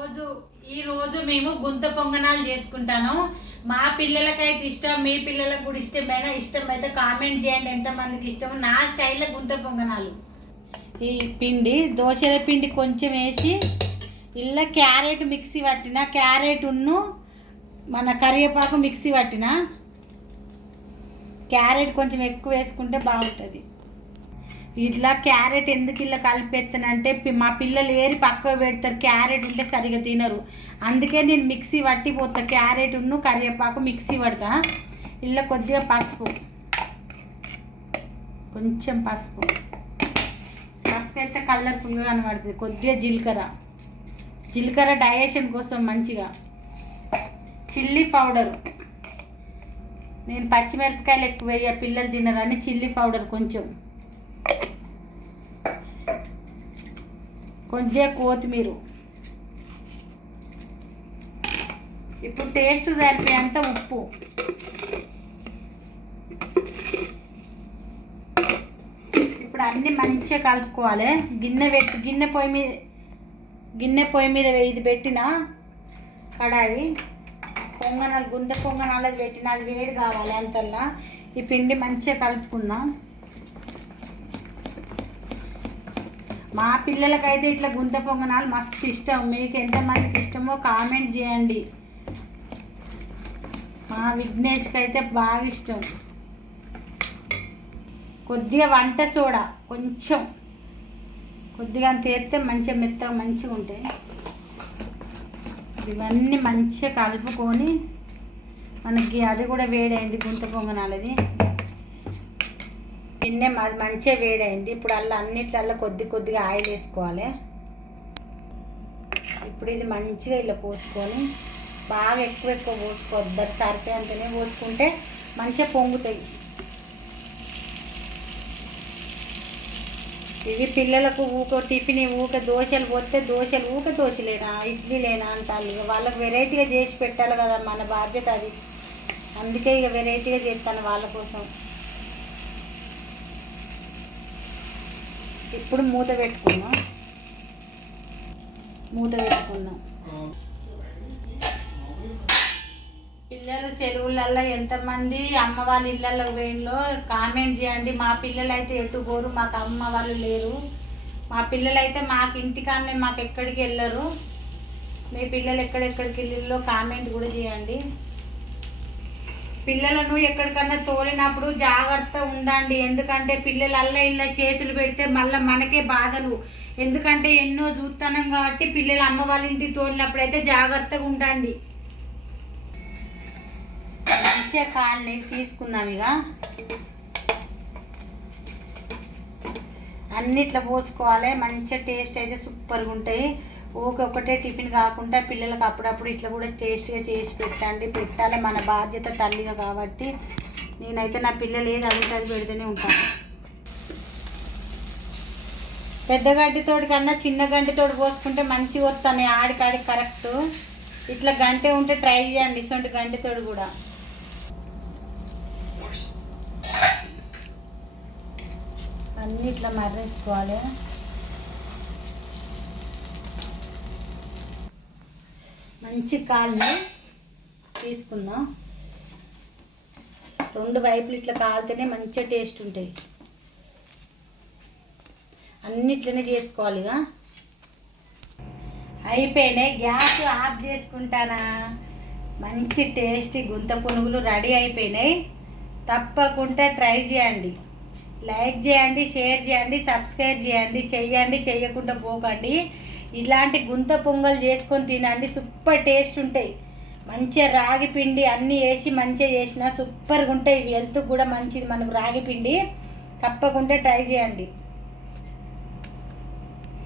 రోజు ఈ రోజు మేము గుంత పొంగనాలు చేసుకుంటాను. మా పిల్లలకైతే ఇష్టం మీ పిల్లలకు కూడా ఇష్టమైన ఇష్టం అయితే కామెంట్ చేయండి ఎంతమందికి ఇష్టం. నా స్టైల్లో గుంత పొంగనాలు. ఈ పిండి దోశల పిండి కొంచెం వేసి ఇలా క్యారెట్ మిక్సీ పట్టిన క్యారెట్ ఉన్ను మన కరివేపాకు మిక్సీ పట్టిన క్యారెట్ కొంచెం ఎక్కువ వేసుకుంటే బాగుంటుంది. ఇట్లా క్యారెట్ ఎందుకు ఇలా కలిపేస్తానంటే పి- మా పిల్లలు ఏరి పక్కకు పెడతారు క్యారెట్ ఉంటే సరిగా తినరు. అందుకే నేను మిక్సీ పట్టిపోతా క్యారెట్ ఉన్ను కరివేపాకు మిక్సీ పడతా. ఇలా కొద్దిగా పసుపు. కొంచెం పసుపు. పసుపు అయితే కలర్ఫుల్గా కనబడుతుంది కొద్దిగా జీలకర్ర. జీలకర్ర డైజెషన్ కోసం మంచిగా. Chilli powder. నేను పచ్చిమిరపకాయలు ఎక్కువ వేయ పిల్లలు తినరని చిల్లీ పౌడర్ కొంచెం. కొద్దిగా కొత్తిమీర. ఇప్పుడు టేస్ట్ సరిపోయేంత ఉప్పు. ఇప్పుడు అన్నీ మంచిగా కలుపుకోవాలి. గిన్నె పెట్టి గిన్నె పొయ్యి మీద గిన్నె పొయ్యి మీద ఇది పెట్టిన కడాయి. పొంగనాలు గుంత పొంగనాలు అది పెట్టిన అది వేడి కావాలి అంతల్లా. ఈ పిండి మంచిగా కలుపుకుందాం. మా పిల్లలకైతే ఇట్లా గుంత పొంగనాలు మస్తు ఇష్టం. మీకు ఎంతమందికి ఇష్టమో కామెంట్ చేయండి. మా విఘ్నేష్కి అయితే బాగా ఇష్టం. కొద్దిగా వంట సోడా కొంచెం. కొద్దిగా అంత వేస్తే మంచిగా మెత్తగా మంచిగా ఉంటాయి. ఇవన్నీ మంచిగా కలుపుకొని మనకి అది కూడా వేడైంది గుంత పొంగనాలది. గిన్నె అది మంచిగా వేడైంది. ఇప్పుడు అలా అన్నిట్లల్లో కొద్ది కొద్దిగా ఆయిల్ వేసుకోవాలి. ఇప్పుడు ఇది మంచిగా ఇలా పోసుకొని బాగా ఎక్కువ ఎక్కువ పోసుకోవద్దు. అది సరిపోయేంతనే పోసుకుంటే మంచిగా పొంగుతాయి. ఇది పిల్లలకు ఊక టిఫిన్ ఊక దోశలు పోతే దోశలు ఊక దోశలేనా ఇడ్లీలేనా అంటారు ఇక వాళ్ళకి వెరైటీగా చేసి పెట్టాలి కదా మన బాధ్యత అది. అందుకే ఇక వెరైటీగా చేస్తాను వాళ్ళ కోసం. ఇప్పుడు మూత పెట్టుకుందాం. మూత పెట్టుకుందాం. పిల్లలు సెలవులల్లో ఎంతమంది అమ్మ వాళ్ళ ఇళ్ళల్లో పోయినలో కామెంట్ చేయండి. మా పిల్లలు అయితే ఎటు పోరు మాకు అమ్మ వాళ్ళు లేరు. మా పిల్లలు అయితే మాకు ఇంటికాడనే మాకు ఎక్కడికి వెళ్ళరు. మీ పిల్లలు ఎక్కడెక్కడికి వెళ్ళిల్లో కామెంట్ కూడా చేయండి. పిల్లలను ఎక్కడికన్నా తోలినప్పుడు జాగ్రత్త ఉండండి. ఎందుకంటే పిల్లలు అల్ల ఇల్లా చేతులు పెడితే మళ్ళీ మనకే బాధలు. ఎందుకంటే ఎన్నో చూస్తున్నాం కాబట్టి పిల్లలు అమ్మ వాళ్ళ ఇంటికి తోలినప్పుడు అయితే జాగ్రత్తగా ఉండండి. మంచిగా కాళ్ళని తీసుకుందాం ఇక. అన్నిట్లా పోసుకోవాలి. మంచిగా టేస్ట్ అయితే సూపర్గా ఉంటాయి. ఒకటే టిఫిన్ కాకుండా పిల్లలకు అప్పుడప్పుడు ఇట్లా కూడా టేస్ట్గా చేసి పెట్టండి పెట్టాలి. మన బాధ్యత తల్లిగా కాబట్టి నేనైతే నా పిల్లలు ఏది అడుగుతుంది పెడితేనే ఉంటాను పెద్ద గడ్డితోటి కన్నా చిన్న గంటితోటి పోసుకుంటే మంచిగా వస్తాయి ఆడికాడికి కరెక్ట్. ఇట్లా గంటే ఉంటే ట్రై చేయండి ఇటువంటి గంటితోటి కూడా. అన్నీ ఇట్లా మర్రేసుకోవాలి. మంచి కాల్ని తీసుకుందాం. రెండు వైపులు ఇట్లా కాలితేనే మంచిగా టేస్ట్ ఉంటాయి. అన్నిట్లనే చేసుకోవాలి ఇక. అయిపోయినాయి గ్యాస్ ఆఫ్ చేసుకుంటానా? మంచి టేస్టీ గుంత పునుగులు రెడీ అయిపోయినాయి. తప్పకుండా ట్రై చేయండి. లైక్ చేయండి షేర్ చేయండి సబ్స్క్రైబ్ చేయండి చెయ్యండి చెయ్యకుండా పోకండి. ఇలాంటి గుంత పొంగల్ చేసుకొని తినండి సూపర్ టేస్ట్ ఉంటాయి. మంచిగా రాగి పిండి అన్నీ వేసి మంచిగా చేసిన సూపర్గా ఉంటాయి. హెల్త్ కూడా మంచిది. మనకు రాగి పిండి తప్పకుండా ట్రై చేయండి.